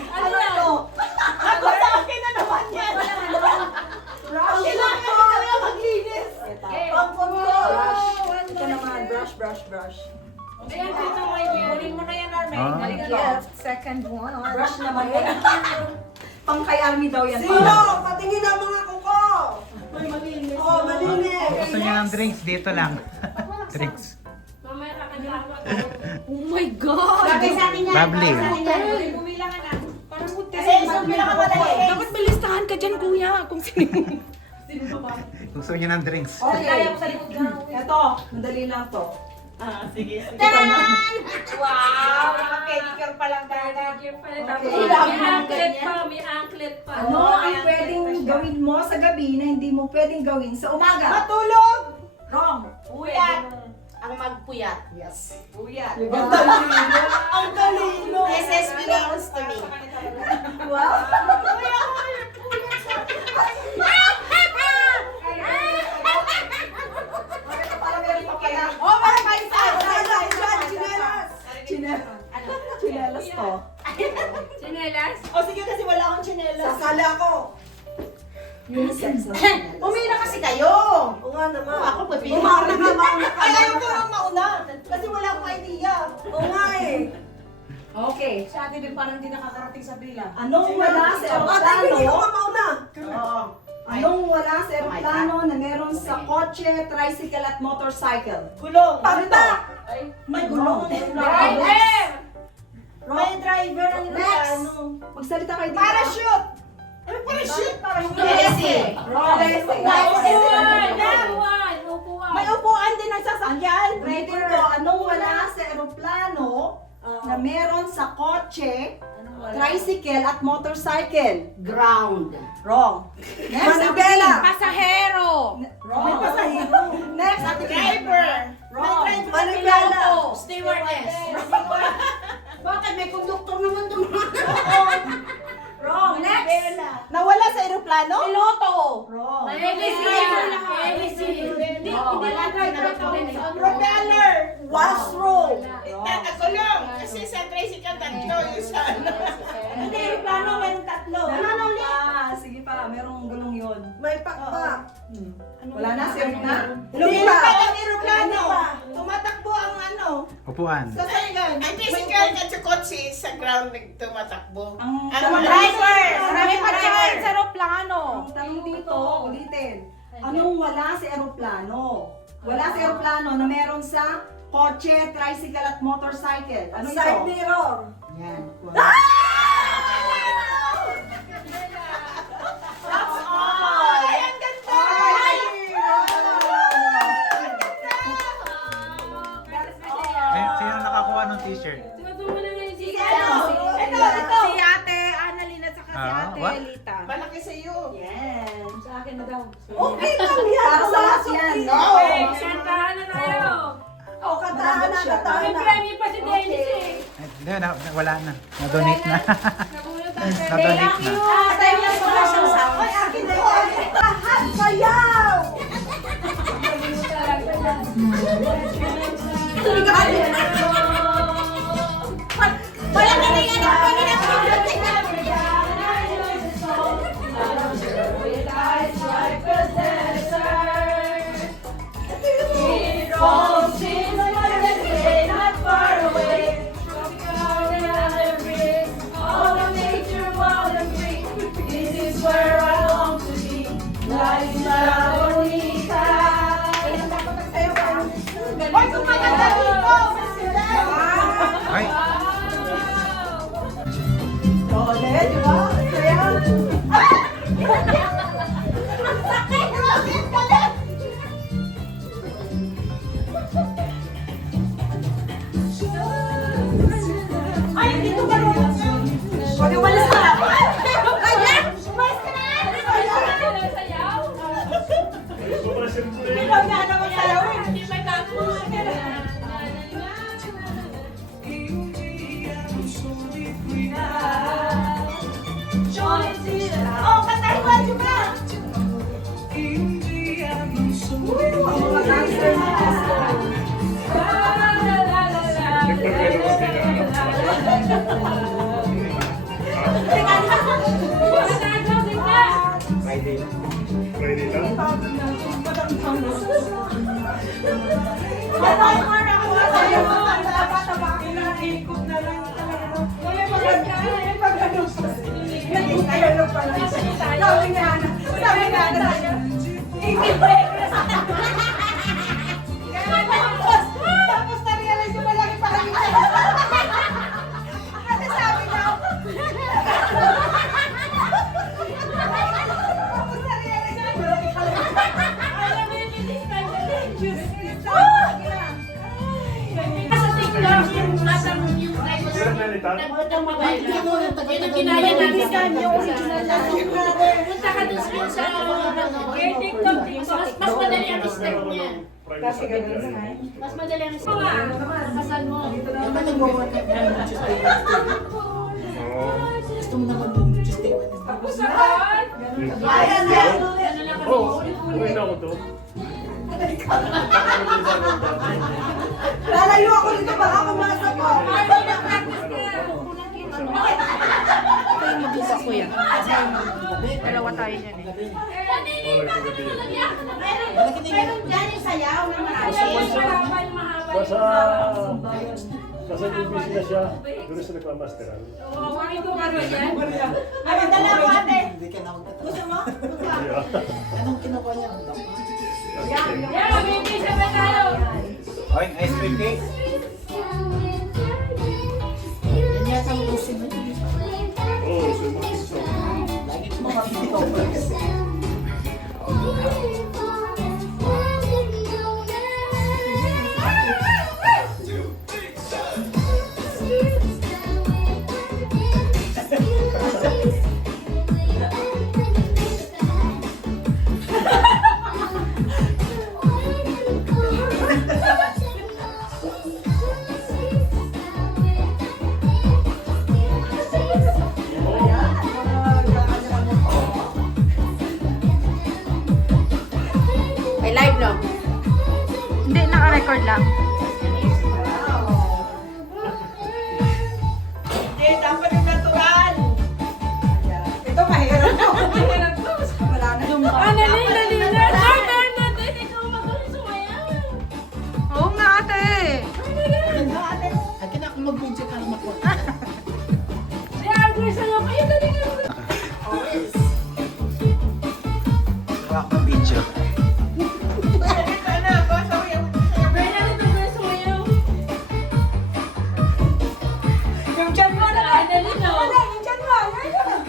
Ano? Ako sa akin na naman yan. Brush. Kailangan ko na maglinis. Pangpon ko. Ito naman, brush. Ayan, dito mo yun. Kunin mo na yan, Armin. Ah. Galing Yes, second one. Brush naman yan. Pang kay Army daw yan. Sino? Patingin ang mga kuko. Malinis. Oh, malinis. Gusto niyo ng drinks? Dito lang. Drinks. Mamaya kakagawa ko. Oh my God! Sabi sa akin yan. Bubbly. Ay, bumilang ka na. Parang hotel. Kasi isang pinakamadali. Dapat bilistahan ka dyan, kuya. Kung sino. Gusto niyo ng drinks? Okay. Kaya mo sa likod ka. Ito, madali lang to. Sige. Wow! Naka-pedicure pa lang talaga. May anklet pa. Ano ang pwedeng gawin mo sa gabi na hindi mo pwedeng gawin sa umaga? Matulog. Wrong. Puyat. Ang magpuyat. Yes. Puyat. Ang talino. SSB belongs to me. Wow. Para meron pa kaya. Oh, may isa. Chinelas. Chinelas to. Sinelas? O sige kasi wala akong chinelas. Sasala ko. Unisex na chinelas. Pumila kasi kayo. Oo nga naman. Ako pipili. Mauna ka. Ay, ayaw ko nang mauna. Kasi wala akong idea. Oo nga eh. Okay. Sa atin din parang hindi nakakarating sa bila. Anong wala sa Pili ko eroplano? ka mauna. Anong wala sa eroplano na meron sa kotse, tricycle at motorcycle? Gulong. Panta! May gulong. May driver ang Next! ano. Magsalita kayo dito. Parachute. Ano parachute? Resi. Wrong. Upuan. May upuan din ang sasakyan. Ready ko, anong wala sa eroplano na meron sa kotse, tricycle at motorcycle? Ground. Wrong. Next, Manibela. Pasahero. Wrong. May pasahero. Next, Ate Kim. Driver. Wrong. May driver. Manibela. Stewardess. Bakit may konduktor naman doon? Wrong. Next. Nawala sa eroplano? Piloto. Wrong. Propeller. Washroom. Wrong. Kasi sa tricycle tatlo yung sa ano. Hindi, eroplano meron tatlo. Sige pa, merong gulong yun. May pakpak. Wala na, safe na. Hindi pa ang eroplano. Tumatakbo ang ano. Upuan. Sasakyan. Ang tricycle at sa kotse sa ground nagtumatakbo. Ang Ano, tanong driver? Marami pa dyan sa aeroplano. Ang tanong dito, ulitin. Anong wala sa eroplano? Wala sa eroplano na meron sa kotse, tricycle at motorcycle. Ano ito? Side mirror. Yan. That's all. Ay, ang ganda. Sino nakakuha ng t-shirt? Tumatuma na nga yung Si sigaw. ano? Ito. Si Ate Annalyn at saka si Ah, Ate what? Lita. Malaki sa iyo. Yes. Sa akin na daw. Okay lang yan. Para sa lahat Pumasok yan. din. Okay, kantahan na tayo. Oh, kantahan na, kantahan May na. premyo pa si Dennis eh. Hindi, wala na. Na-donate na. Nabulot ang Na-donate na. Tayo lang wala siyang sawa. Ay, akin na yun. Lahat sayaw. Malaki na yan ang Hoy, kung maganda dito, Ay, Dole, di ba? Saya. ay, dito ka rin. Pag umalis ka. Ikaw na naman sayaw eh. Oh, kantahin mo, Juba. Ang mga dancer na. Tapos na-realize yung malaki pa rin. Kasi sabi daw. Tapos na-realize yung malaki pa rin. Alam mo yung describe ko din. Sa TikTok, yung matang yung nagpunta mobile lang. Yun ang ginaya natin. Punta ka dun sa TikTok. Mas madali ang step niya. Mas madali ang step niya. Kasal mo. Diba nag-work ka na Tuesday, Wednesday? Gusto mo naman yung Tuesday, Wednesday? Tapos na kaon. Ano lang kami. Uwi na ako to. Lalayo ako dito baka kumasa ko. Mag-isa ko yan. Dalawa tayo dyan eh. Meron dyan yung sayaw na Basta busy na siya, doon sa nagmamasteran. Ay, dala ko ate. Hindi ka na magtatanong. Gusto mo? Anong kinukuha niya? Baby, sabay tayo. Okay, ice cream cake. Yan yata ang usin mo. Oo, so mag-iso. Lagi mo makikita. May live no? Hindi, naka-record lang. Hindi, dapat yung natural. Ito mahirap to. Mahirap to. Wala na yung Dali na. Ikaw magaling sumayaw. Oo nga ate. Ay, kaya ako mag-video ka na makuha. Si Andre, sa'yo kayo. Dali na. Gawa ko video. yung dyan mo na. Dali na. Wala, yung dyan mo. Ayun.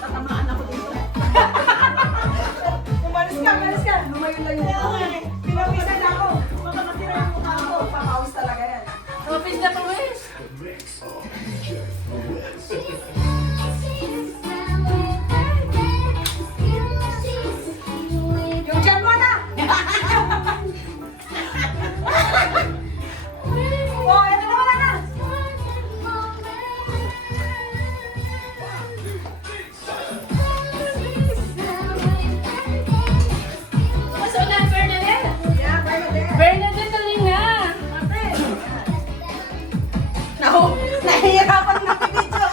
Tatamaan ako dito. Umalis ka. Lumayo lang yun. Pinawisan na ako. Baka matira yung mukha ko. Papawis talaga yan. Pawis na pawis. Yung dyan mo na. Oh, ito na wala na. Mas wala, Bernadette. Yeah, Bernadette. Bernadette, dali na. Nahihirapan na video.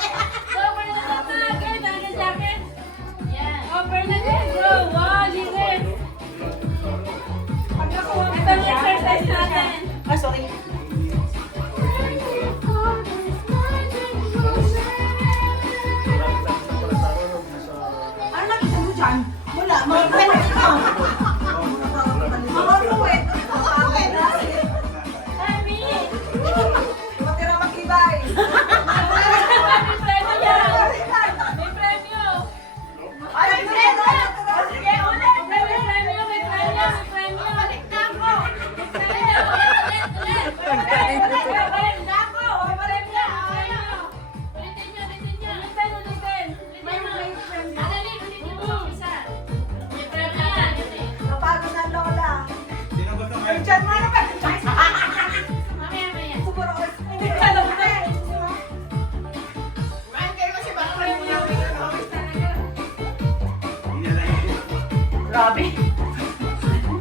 So, Bernadette na. Girl, dahil jacket. Yan. Oh, Bernadette, go. Wow, libre. Ito ang exercise natin. Ah, sorry. Ano nakita mo dyan? Wala, mga kwento ito. Mga kwento. Amy. Matira makibay. May premyo yan. May premyo. Ay, may premyo. Sige, ulit. May premyo. Balik na ako. Balik na ako. Ulitin niyo. Ulitin. Madali, ulitin mo. Isa. May premyo yan. Napagod na lola. Yung dyan mo na ba? Mamaya. Siguro, hindi ka alam na. Grabe.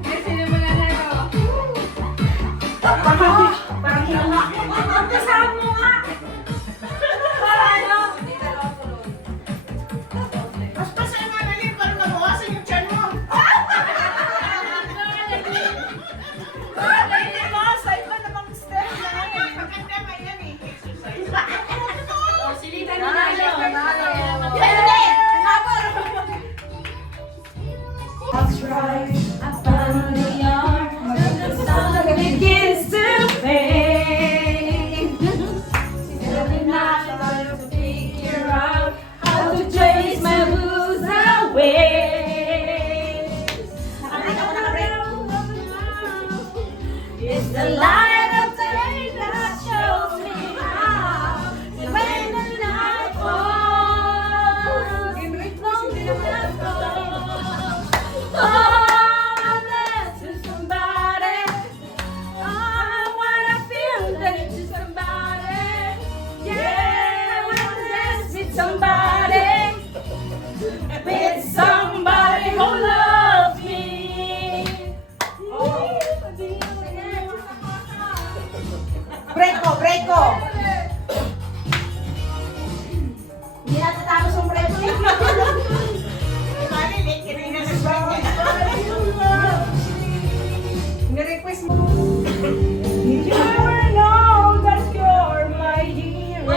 Sino mo na ito? Parang hila. Kasama mo nga. Para ano? Mas pasay nga dali para mabawasan yung tiyan mo. the light of day that shows me how. When the night falls, when the night falls, oh, I'm dancing somebody. I wanna feel that to somebody. Yeah, I wanna dance with somebody. With somebody who loves me. Break ko! Hindi natatapos yung break ko. Ni-request mo. Did you ever know that you're my hero?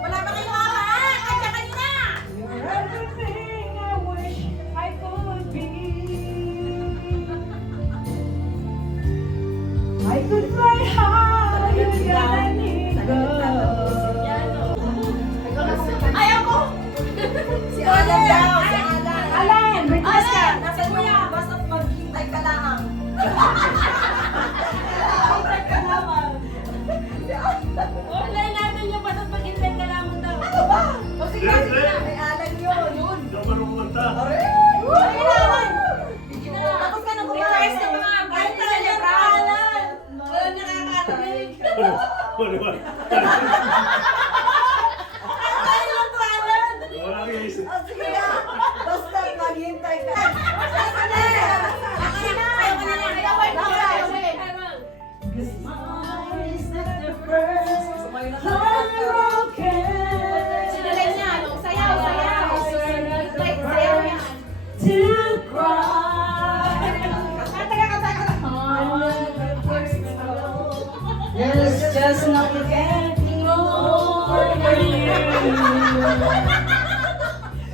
Wala pa kayo makakaan! Kanya kanina! You're everything I wish I could be. I could fly higher than eagles. Ayaw ko! Si Alan daw! Si Alan! Alan, request ka. Nasa kuya! Basta maghintay ka lang. Wala natin yung batas maghintay ka lang daw. Ano ba? O sige, sige na. May Alan yun. Yun. Hindi ako marunong kumanta. Ay, Alan! Tapos ka na kumain. Request ng mga band talaga, Alan! Wala nakakatanig. Wala ba? Tayo lang to, Alan! Wala kang isip. O sige na. Basta maghintay ka. Basta na. Ayaw ka na. Ayaw ka na. Ayaw ka na. Sinalay niya. Sayaw, sayaw. Like, sayaw niya. There's just no getting over you.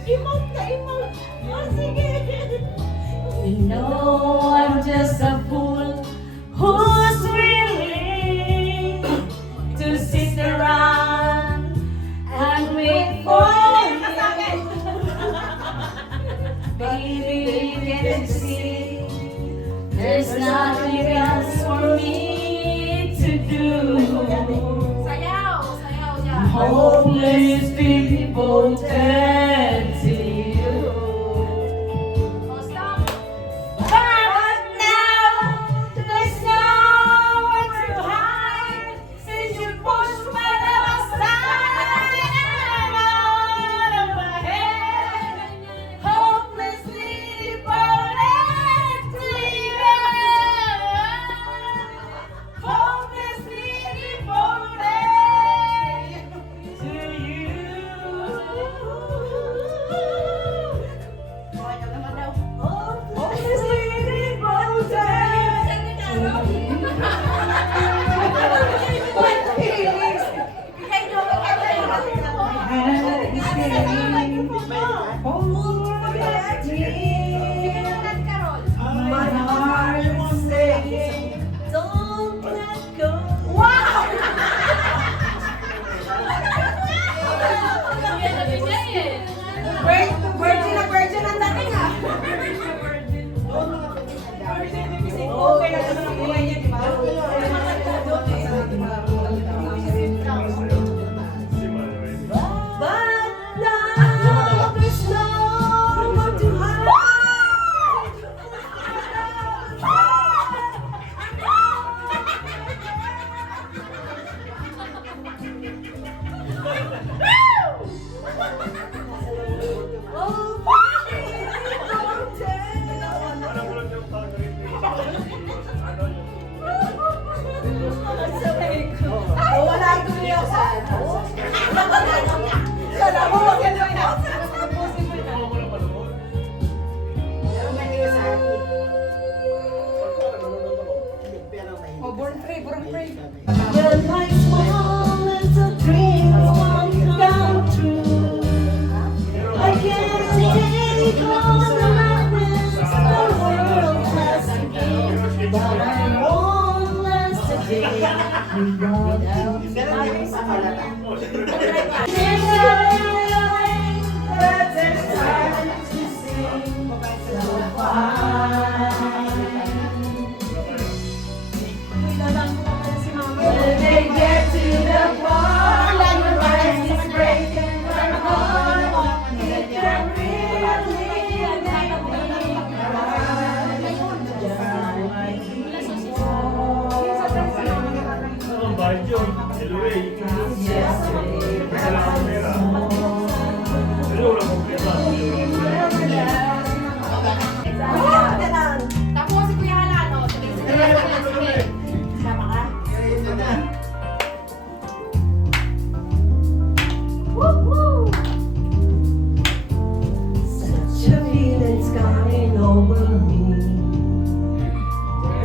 Emote ka, emote. O sige. You know I'm just a fool who's willing to sit around and wait for you. Baby, can't you see there's nothing else for me to do? Sayaw, sayaw niya. I'm hopelessly devoted to you. O, stop. But now there's nowhere to hide since you pushed my love aside and out of my head, hopelessly devoted to you, hopelessly devoted to you. Ayaw naman daw. Hopelessly Bigay niyo, bigay My heart is saying, don't let go. Wow! Virgin ang dating ah. Okay na sa buhay niya, di ba? But now there's nowhere to hide. Wala ko niya sa Wala mo maganda na. Oh, born free, born free. When my small little dreams won't come true, I can't take all the madness the world has to give, but I won't last a day without that there's time to sing so fine.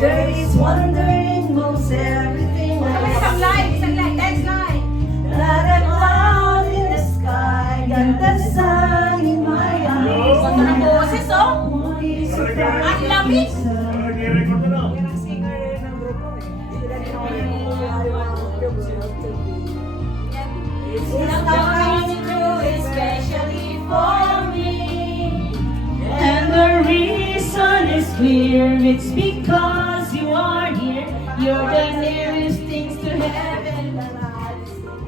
There is wonder in most everything Isang line, next line. Not a cloud in the sky, got the sun in my eyes. Ganda ng boses, oh. Ang lamig. Nag-record na lang. Yan ang singer ng grupo eh. Sila din ako It's coming through, especially for me. And the reason is clear, it's because you are here. You're the nearest things to heaven that I've seen.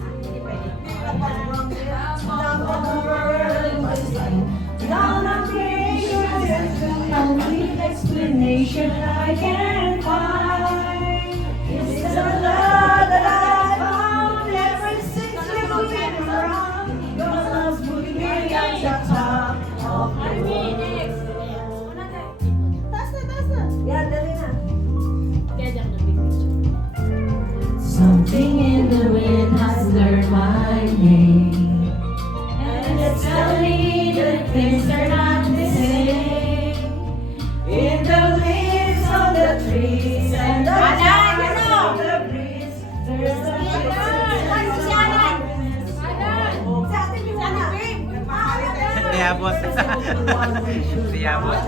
Down on the world, down on creation, there's the only explanation I can find. It's the love that I found ever since you've been around. Your love's put me at the top of the world. Yeah, dali na. Something in the wind has learned my name, and it's telling me that things are not the same. In the leaves on the trees and the flowers on the breeze, there's a Siyabot. Siyabot.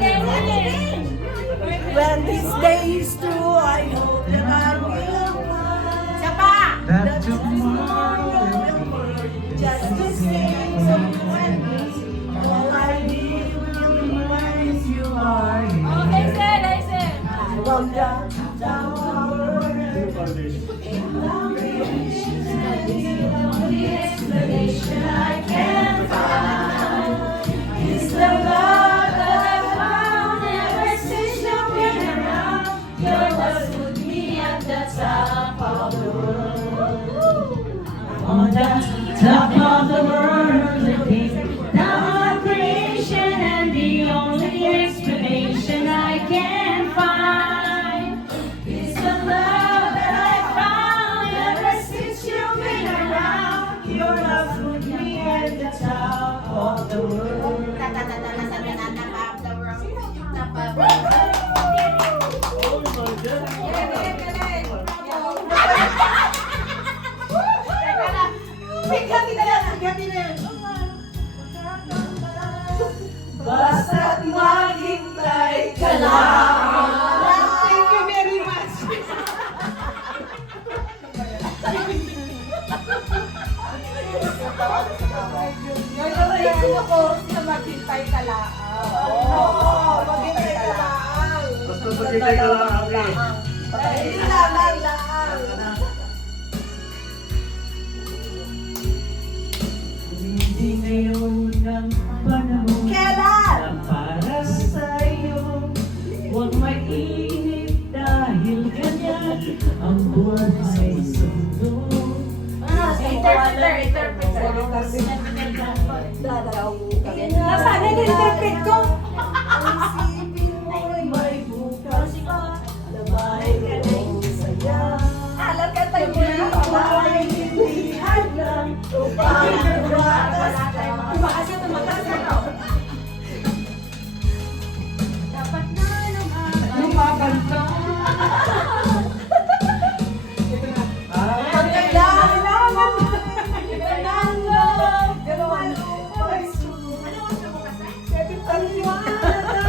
When this day is through, I hope that I will find That tomorrow just the same. So when we all I need will be when you are here. From down Sino foundation? the explanation I can find is the love that I found ever since you've been around. Your love put me at the top of the world. On the top of the world, looking down on creation, and the only explanation I can find is the love that I found ever since you've been around. Your love put me at the top of the world. Oh, my God. Basta't maghintay ka lang. Thank you very much. Sino ko sa maghintay ka lang? Oo, maghintay ka lang. Basta pagkikay ka lang kami. Hindi lang. Hindi ngayon ang panahon Kailan? na para sa'yo. Huwag mainit dahil ganyan ang buhay sa mundo. Interpreter. Nasaan na in-interpret ko? Ang isipin mo'y may bukas pa, labay kong saya. Alam ka tayo mo na. Ay, hindi hadlang upang lumakas ka. Tumakas na. Dapat na Lumaban ka.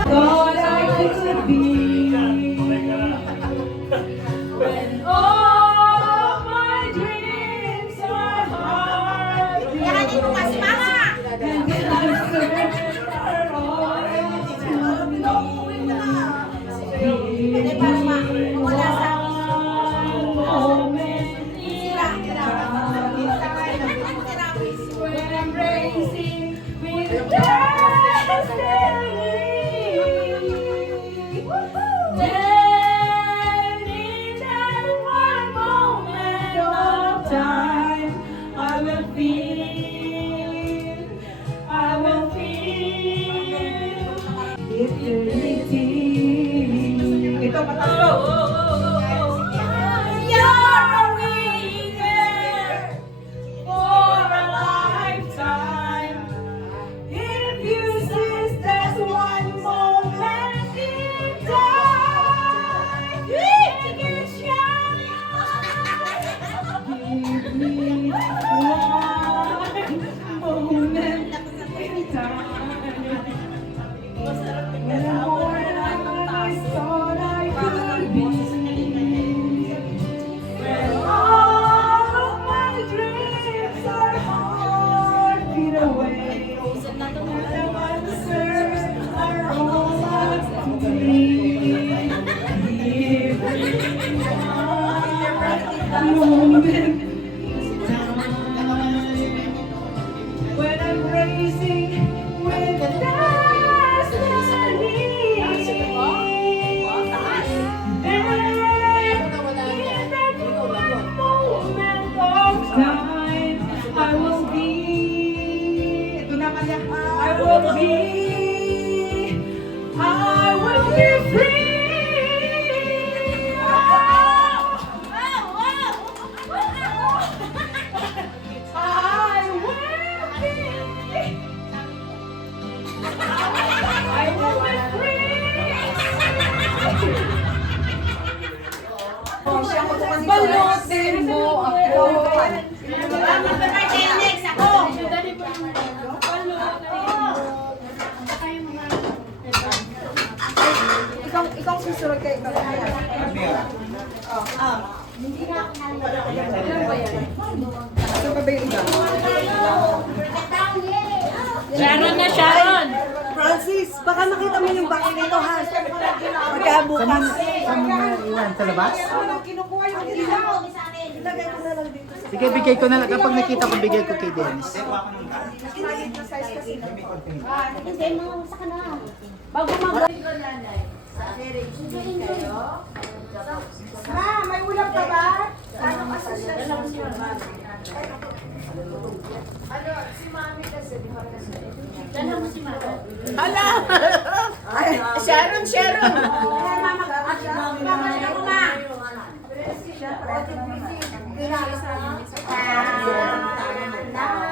God, I could be when all my dreams are hard. Yahanin mo kasi, mama! And then I surrender all to me. Para wala sa Moment in when I'm racing with destiny. Then in that one moment of time, I will feel eternity. Ito, patas ko. You're a winner for a lifetime. If you seize that one moment in time, Balutin mo ako. Next, ako. Ikaw susunod kay ikaw. Ano ba yung iba? Sharon na, Sharon. Francis, baka makita mo yung bakit nito ha. Magkabukas. Saan mo iwan? Sa labas? Kinukuha yung ilaw. Ilagay ko na lang dito. Sige, bigay ko na lang. Kapag nakita ko, bigay ko kay Dennis. Maliit na size kasi. Hindi, mga usa ka na. Bago mag- Ma, may ulam pa ba? Ano asosasyon? Dala mo si Maro. Hala! Sharon!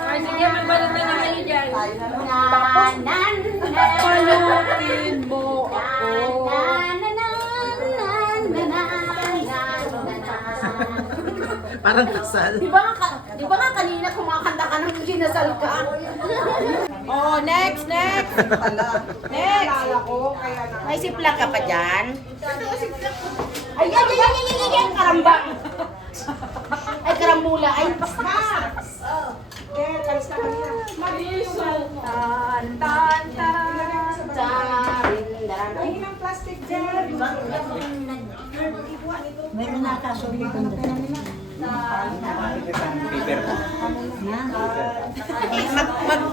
Ay, sige, magbalot na lang kayo dyan. Balutin mo ako. Parang kasal. Di ba nga kanina kumakanta ka ng ginasal ka? Oh, next. Next. May sipla ka pa dyan? Ay, karamba. Ay, karambula. Ay, Ay, ng plastic dyan. Meron na kasunod doon. Paper ko.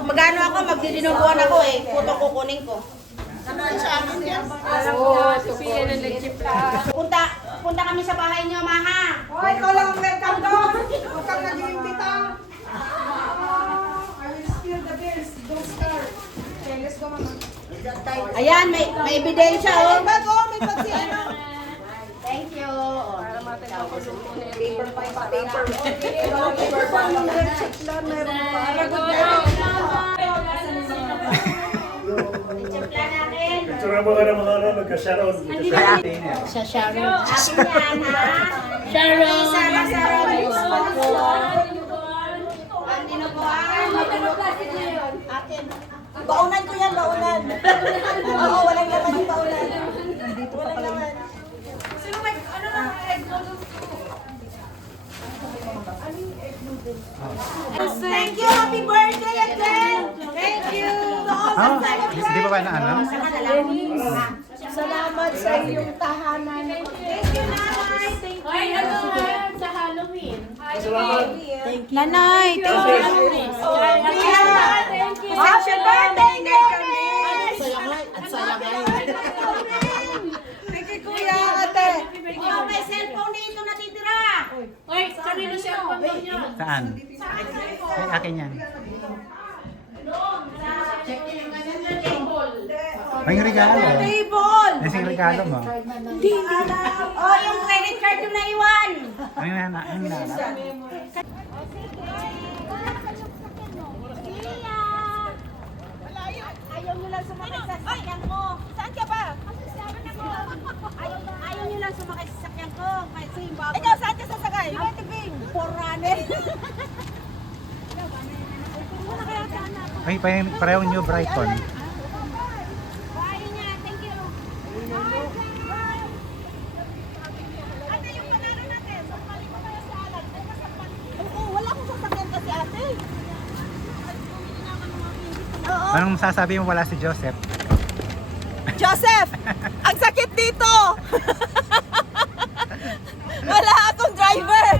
magano ako, magdidinubuan ako eh. Puto kukunin ko. Punta kami sa bahay niyo, Maha. Oh, ikaw lang ang welcome doon. Huwag kang nag-iimbita. I will spill the beers. Don't start. Okay, let's go, mama. Ayan, may ebidensya oh. May bag, oh, may bag si ano. Thank you. Paper pa yung paper. Paper pa yung meron pa. Tsempla natin. Picture mo ka ng mga magka-Sharon. Sa Sharon. Akin yan, ha? Sharon. Sarang Hindi na po, Akin. Baunan ko yan, baunan. Oo, walang laman yung baunan. Walang laman. Sino may, ano na, egg noodles? Thank you! Happy birthday again! Thank you! Di ba ba na ano? Salamat sa iyong tahanan. Thank you, Nanay! Thank you! Ay, ano sa Halloween? Nanay, thank you! Thank you. Happy birthday, Dennis! At sayang ngayon. Thank you, Kuya, ate! Oh, may cellphone dito natitira. Oy, sarili cellphone daw niya. Saan? Ay, akin yan. Check niyo yung ganyan na table. May regalo. Table! May sing regalo mo. Oh, yung credit card yung naiwan. Ang nana. Ayaw nyo lang sumakay sa sasakyan ko. Saan ka ba? Ayaw nyo lang sumakay sa sasakyan ko. Kasi yung baba. Ikaw, saan ka sasakay? Ang tibing. Forerunner. Ay, pareho New Brighton. Bye niya. Thank you. Ate, yung panalo natin. Sampalin ko kayo sa alat. Oo, wala akong sasakyan kasi ate. Anong sasabi mo wala si Joseph? Joseph! Ang sakit dito! Wala akong driver!